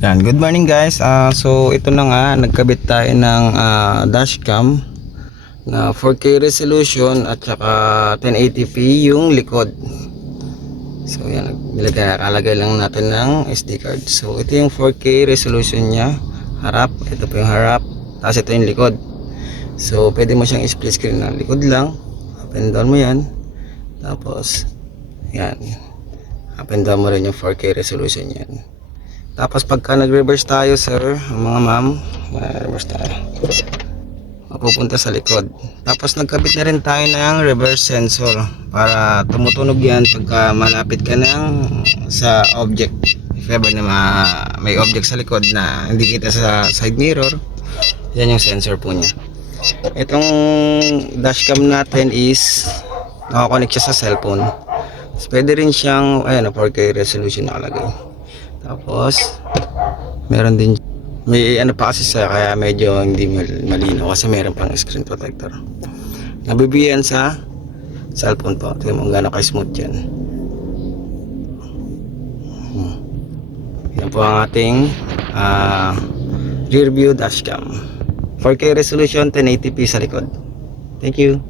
Yan, good morning guys. So ito na nga, nagkabit tayo ng dashcam na 4K resolution at saka 1080p yung likod. So yan, nakalagay lang natin ng SD card. So ito yung 4K resolution nya, harap, ito po yung harap, tapos ito yung likod. So pwede mo siyang split screen na likod lang, up and down mo yan. Tapos yan, up and down mo rin yung 4K resolution yan. Tapos pagka nag-reverse tayo sir, mga ma'am, reverse tayo, mapupunta sa likod. Tapos nagkabit na rin tayo ng reverse sensor para tumutunog yan pagka malapit ka ng sa object. If ever na may object sa likod na hindi kita sa side mirror, yan yung sensor po niya. Itong dashcam natin is nakakonect siya sa cellphone. So, pwede rin siyang 4K resolution nakalagay. Tapos meron din, may ano pa kasi siya, kaya medyo hindi malinaw kasi meron pang screen protector. Nabibiyan sa cellphone po. Tingnan mo kung gaano ka-smooth yan. Yan po ang ating rear view dashcam, 4K resolution, 1080p sa likod. Thank you.